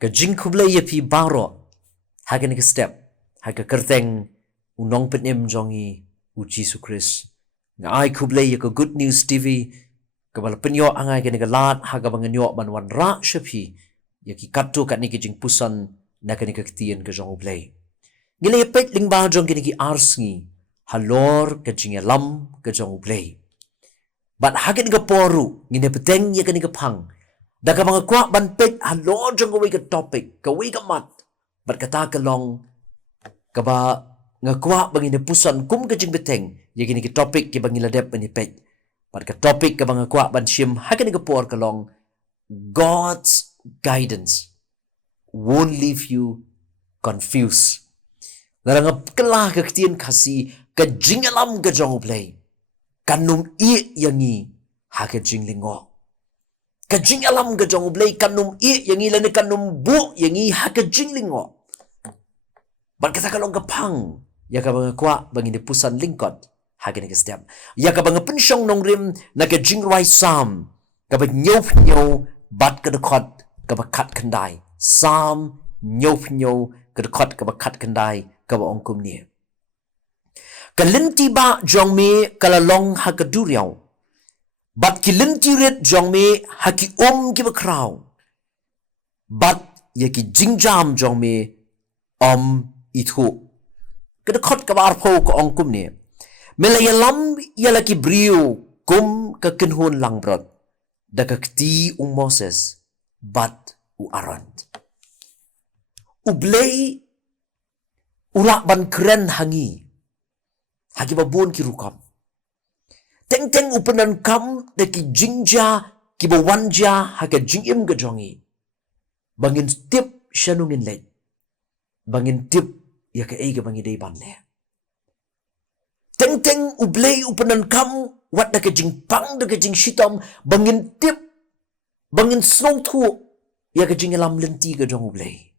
Ka jingkublei ya pi baro hagen ka step haga kyrteng unong penem jongi U Jisu Khrist ngai kublei ya ka good news TV ka bala penyo angai ka lat haga banganyo ban wan ra shapi ya ki katu kat ni ki jingpuson na ka Ka Ktien ka jong U Blei ngile pet lingba jong ki arsngi halor ka Jingialam ka jong U Blei bat hagen ka poru ngine peteng ya ka pang da ka mga kwa ban pet halor jong ka topic ka ka mat bat kata ka long ka ba nga kwa bangine puson kum ka jing beteng ya ki topic ki bangila dep ni pet bat ka topic ka mga kwa ban Syiem hagen ka por ka long God's guidance won't leave you confused. Larang kelah Ka Ktien kasi ka Jingialam ka jong U Blei kanum i yangi ha ka Jinglyngngoh. Ka Jingialam ka jong U Blei kanum i yangi lani kanum bu yangi ha ka Jinglyngngoh. Bat kata kalong ka pang ya ka banga kwa bangin pusan lyngkot ha ka step. Ya ka banga pensyong nong rim na ka jingrai sam ka ba nyow bat ka dekot ka ba kat kendai. Sam nyow ka dekot ka ba kat kendai ka ba ongkum ni. Ka linti ba jong me kala long ha ka duriaw. Bat ki linti ret jong me ha ki ki ba kraw. Bat ya ki jingjam jong me itu. Ka dekot ka ba arpo ka ongkum ni. Melayalam yala ki brio kum ka kenhun langbrot. Da ka kti Moses bat u Aaron. U Blei ulak ban keren hangi. Hagi babun ki rukam. Teng upenan kam da ki jingja ki bawanja haga jingim ga jongi. Bangin tip shanungin let. Bangin tip ya ka eiga bangi day ban le. Teng U Blei upenan kam wat da ka jingpang da ka jing shitam bangin tip bangin snow thu ya ka Jingialam lenti ga jong U Blei.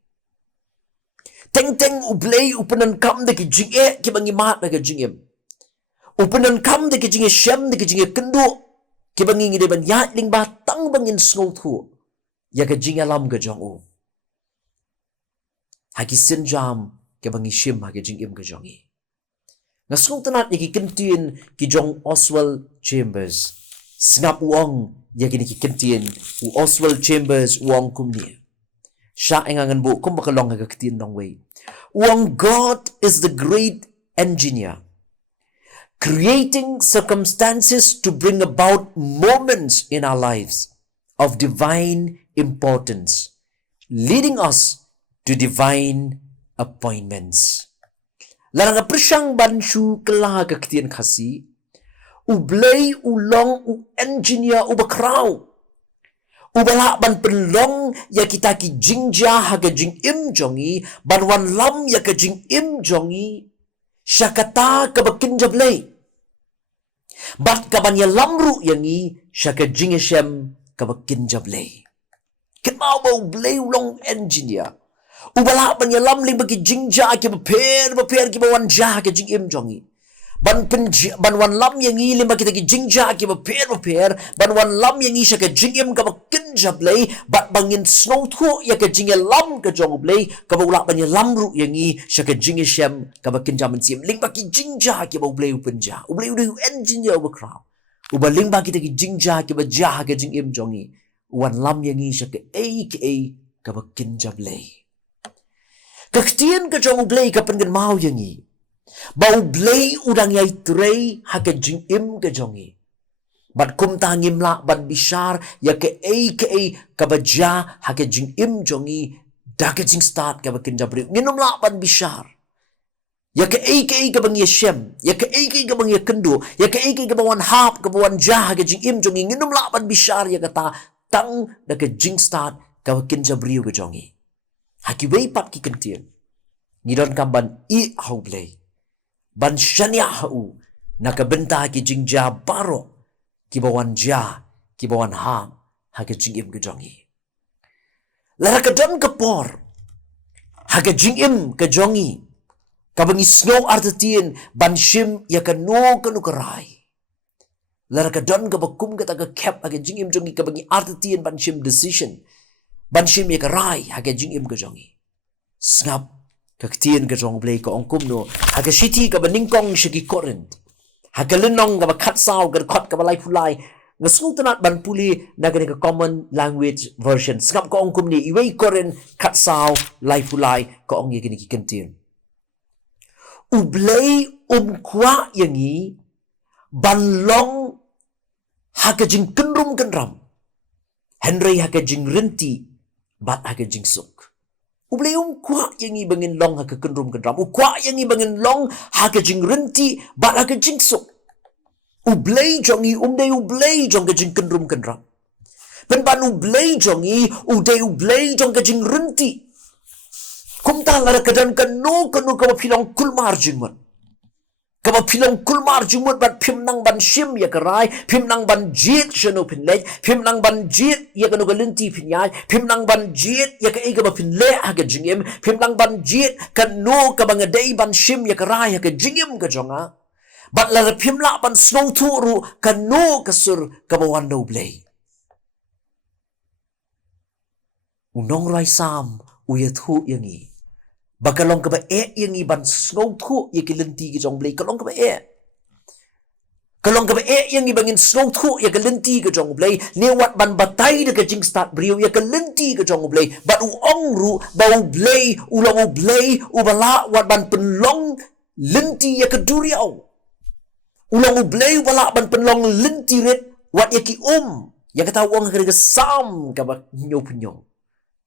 Teng U Blei upenan kam da ki jinge ki bangi mat da ka jingim. Upenan kam da ki jinge Syiem da ki jinge kendu ki bangi ngide ban ya lingba tang bangin snow thu ya ka Jingialam ga jong U. Hagi sinjam ki bangi Syiem ha ka jingim ga jongi. Nga snow tanat ni ki Ktien ki jong Oswald Chambers. Sngap uang ya ki Ktien u Oswald Chambers uang kumni. Sya engangan bu kum bakalong Ka Ktien nong way. Uang God is the great engineer, creating circumstances to bring about moments in our lives of divine importance, leading us to divine appointments. Larang persyang banshu kelah Ka Ktien kasi, U Blei ulong u engineer u bakraw. Ubala ban penlong ya kita ki jingja haga jingim jongi ban wanlam ya ka jingim jongi syakata ka kynja Blei bat ka ban ya lamru yangi syaka Jingiaseng kynthei Blei kenau ba U Blei long engineer ubala ban ya lam ling bagi jingja ki beper ki bawanja ka jingim jongi ban wanlam yangi limba kita ki jingja ki beper ban wanlam yangi syaka jingim ka kynja Blei bat bangin snow thu ya ka Jingialam ka jong U Blei ka ulak ban ya lamru yangi syaka Jingiaseng kynja mynsiem limba ki jingja ki U Blei upenja U Blei u engineer u kraw u ba limba kita ki jingja ki jah ka jingim jongi wanlam yangi syaka ka kynja Blei. Ka Ktien ka jong U Blei ka pengen mau yangi ba U Blei udang yai trei ha ka jingim ka jongi. Bat kum tangim la ban bishar ya ka ka baja ha ka jingim jongi da ka jing start ka kynja Blei. Nginum la ban bishar. Ya ka ka bang Syiem, ya ka ka bang kendu, ya ka ka bang hap ka bang jah ka jingim jongi nginum la ban bishar ya kata tang da ka jing start ka kynja Blei ka jongi. Ha ki wei pat ki Ktien. Ngidon kam ban i ha U Blei. Ban syania hau na kabenta ki jingja baro ki bawan ja ki bawan ham ha ka jingim ka jongi. Lara ka don ka por ha ka jingim ka jongi ka bangi snow artatien ban Syiem ya ka no ka nukarai. Lara ka don ka bakum ka taga kep ha ka jingim jongi ka bangi artatien ban Syiem decision ban Syiem ye karai hage jingim ke jongi snap Ka Ktien ke jong Blei ko ong kumno hage shiti ka baningkong shiki korin hage lenong ka khat sao ka khot ka balai fulai ngasung tanat ban puli nagani ka common language version skap ko ong kumni iwei korin khat sao lai fulai ko ong ye gini ki Ktien U Blei kwa yangi ban long hage jing kenrum kenram Henry hage jing renti bat hage jing suk U Blei kwa yangi bangin long hage kenrum kenram U kwa yangi bangin long hage jing renti bat hage jing suk U Blei jongi umde U Blei jong ke jing kenrum kenram pen ban U Blei jongi ude U Blei jong ke jing renti kumta lara kadan kanu ka pilong kulmar jingmat Kaba pilong kulmar jumut bat phim nang ban Syiem ya karai phim nang ban jit shanu phin le phim nang ban jit ya kanu galinti phin yai phim nang ban jit ya ka ega ba phin le ha ga jingim phim nang ban jit kanu ka bang dei ban Syiem ya karai ha ga jingim ka jonga bat la phim la ban snow thu ru kanu ka sur ka ba wan no Blei unong rai sam u ya thu yangi Bakalong ka ba yang iban snow thu ye kilenti ki jong Blei kalong ka ba kalong ka ba yang ibangin snow thu ye kilenti ki jong Blei lewat ban batay de ka jing start brio ye kilenti ki jong Blei bat u ong ru ba u Blei u long u Blei u bala wat ban penlong lenti ye keduriau u long u Blei u bala ban penlong lenti ret wat ye ki ya kata wong ka sam ka ba nyo punyo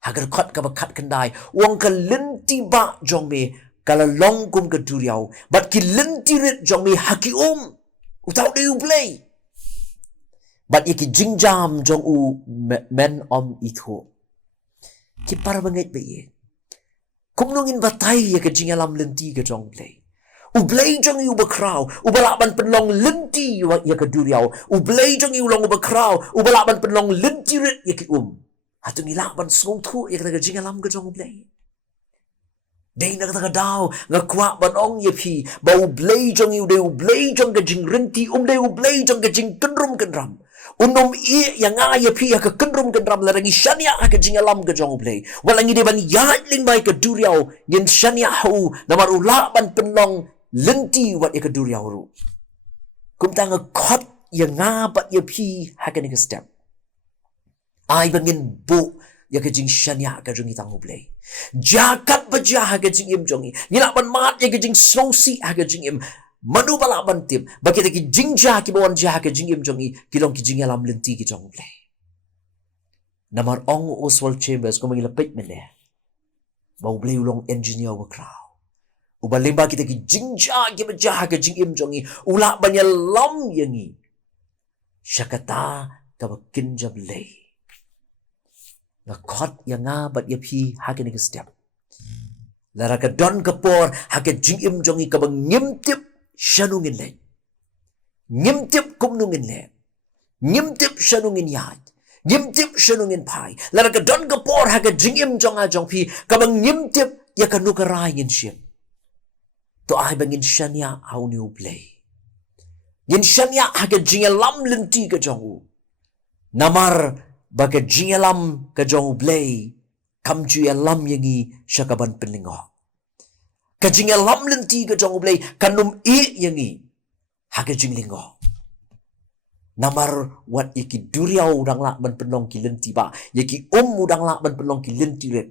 Hagar kot ka bakat kendai wong ka lenti ba jong me kala long kum ka duriau bat ki lenti rit jong me haki utau de U Blei bat ye ki jingjam jong u men itho ki par banget be ye kumno ngin batai ye ka jingalam lenti ka jong Blei U Blei jong u bakrau u balaban penlong lenti ye ka duriau U Blei jong u long u bakrau u balaban penlong lenti rit ye ki Hatung ilak ban song thu ya kata Jingialam ke jong U Blei. Dei na kata daw nga kwa ban ong ye pi ba U Blei jong U de U Blei jong ke jing renti de U Blei jong ke jing kenrum kenram. Unom I yang nga ye pi ke kenrum kenram la rangi shania ke Jingialam ke jong U Blei. Walangi de ban yat ling mai ke duriau ngin shania hu namar ulak ban penlong lenti wat ye ke duriau ru. Kum tanga kot yang nga bat ye pi hakani ke step. Ai bangin bu ya ke jing shania ka jong itang U Blei jakat baja ha ke jing im jongi ngila ban mat ya ke jing snowsi ha ke jing im manu bala ban tim bagi ki jingja ki bawan ja ke jing im jongi kilong ki jingalam lenti ki jong U Blei namar ong Oswald Chambers ko mangila pet mene ba U Blei ulong engineer wa kraw ubalimba kita ki jingja ki baja ha ke jing im jongi ula banya lam yangi syakata ka kynja Blei na kot yang nga bat ye pi hagen ke step lara ka don ka por hage jingim jongi ka bang ngimtip shanungin le ngimtip kumnungin le ngimtip shanungin yat ngimtip shanungin pai lara ka don ka por hage jingim jonga jong pi ka bang ngimtip ya ka nukarai ngin Syiem to ai bangin shania au ni U Blei ngin shania hage jingalam lenti ka jong u namar baga Jingialam ka jong U Blei kam Jingialam yangi syakaban penlingo ka Jingialam lenti ka jong U Blei kanum yangi haga Jinglyngngoh namar wat yaki duriau udang lak ban penlong ki lenti ba yaki udang lak ban penlong ki lenti ret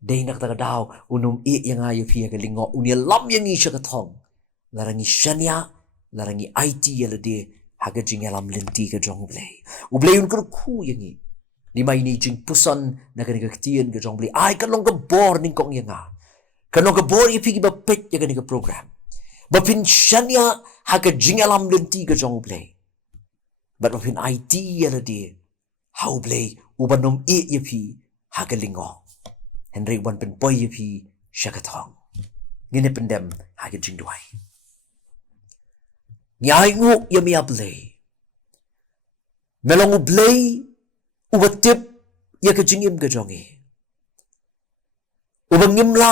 dei nak ta daw unum yang ayo pi ka lingo unia lam yangi syakathong larangi shania larangi IT yalade haga Jingialam lenti ka jong U Blei U Blei un ku yangi ni mai ni jingpuson na ka Ka Ktien ka jong Blei ai kan long ka bor ning kong yanga kan long ka bor ye pi ba pet ya ka program ba pin shania haga Jingialam lenti ka jong U Blei ba pin IT yala de how Blei u banom ye pi haga lingo Henry wan pen boy ye pi syakathong ngine pendem haga jingduai Nyai ngu yami Blei melong U Blei ubatip ya ke jingim ke jongi ubangimla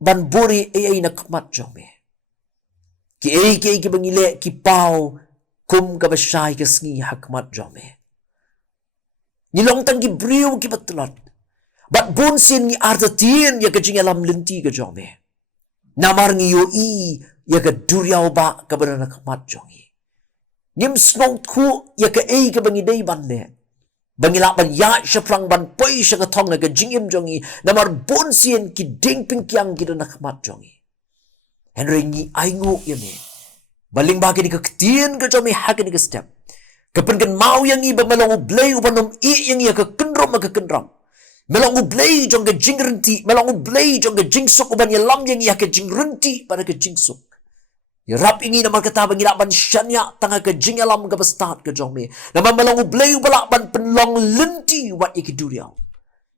ban buri ai na kmat jongi ki bangile ki pau kum ka basai ke sngi hakmat jongi Nilong tang ki briu ki batlat. Bat bon sin ni arta tien ya ka jingalam lenti ka jong me. Namar ngi yo i ya ka duriau ba ka bana kamat jong i. Ngim snong ku ya ka ei ka bangi dei ban le. Bangila ban ya syafrang ban poi sya ka thong ka jingim jong i. Namar bon sin ki ding ping kyang ki dana kamat jong i. Henry ngi aingu ya me. Baling bagi ni Ka Ktien ka jong me haka ni ka step. Kapan mau yang i ba melong U Blei upanom i yang i ka kenrom ka kenram. Melong U Blei jong ka jingrenti, melong U Blei jong ka jingsuk uban ya lam yang i ka jingrenti pada ka jingsuk. Ya rap ingi nama kata bangila ban syanya tanga ka jingalam ka bestat ka jong me. Nama melong U Blei balak ban penlong lenti wat iki duriau.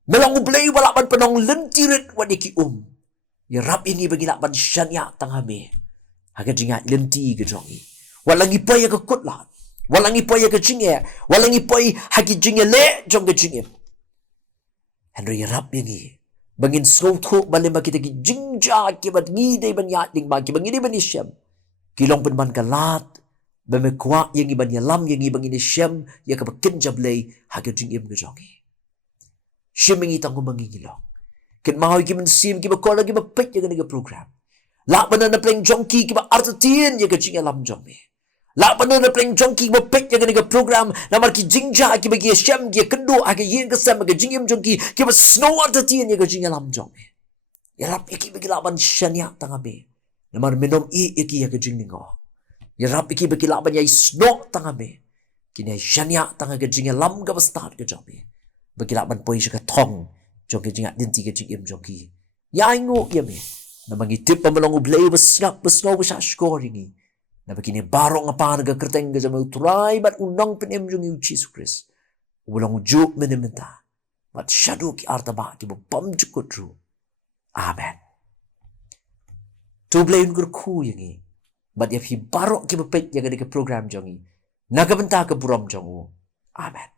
Melong U Blei balak ban penlong lenti rit wat iki Ya rap ingi bangila ban syanya tanga me. Haka jingat lenti ka jong i. Walangi pa ya ka kutlat. Walangi pa ya ka jinge. Walangi pa haki jinge le jong ka jingim. Henry rap ingi. Bangin sotho balim ba kita ki jingja ki bat ngi dei ban ya ding ba ki bangi dei ban Syiem. Kilong pen ban kalat. Bame kwa yang iban ya lam yang ibang ini Syiem ya ka kynja Blei haka jingim ka jong i. Syiem ingi tang mangingilong. Ken mau ki mynsiem ki ba kola ki ba pek ya ka program. La bana na pleng jong ki ba arta tien ya ka jingalam jong me. La bana na pleng jong ki ba pek ya ka program namar ki jingja ki ba ki Syiem ki kendo aga yin ka sam ka jingim jong ki ba snow arta tien ya ka jingalam jong me. Ya rap iki ba ki laban syanya tanga me. Namar menom i iki ya ka Jinglyngngoh. Ya rap iki ba ki laban ya snow tanga me. Kini syanya tanga ka jingalam ka ba start ka jong me. Ba ki laban poi ka thong jong ka jingat dinti ka jingim jong ki. Ya ingo ya me. Na mangitip pa malong U Blei besngap besngaw sa scoring ni. Na begini barong apa naga kyrteng ga jama utray bat unang penem jong U Khrist. Ulang ujuk menementa. Bat shadow ki arta ba ki bam jukut ru. Amen. Tu Blei ungur ku yang i. Bat yapi barong ki bapet yang ada ke program jong i. Naga benta ke buram jong u. Amen.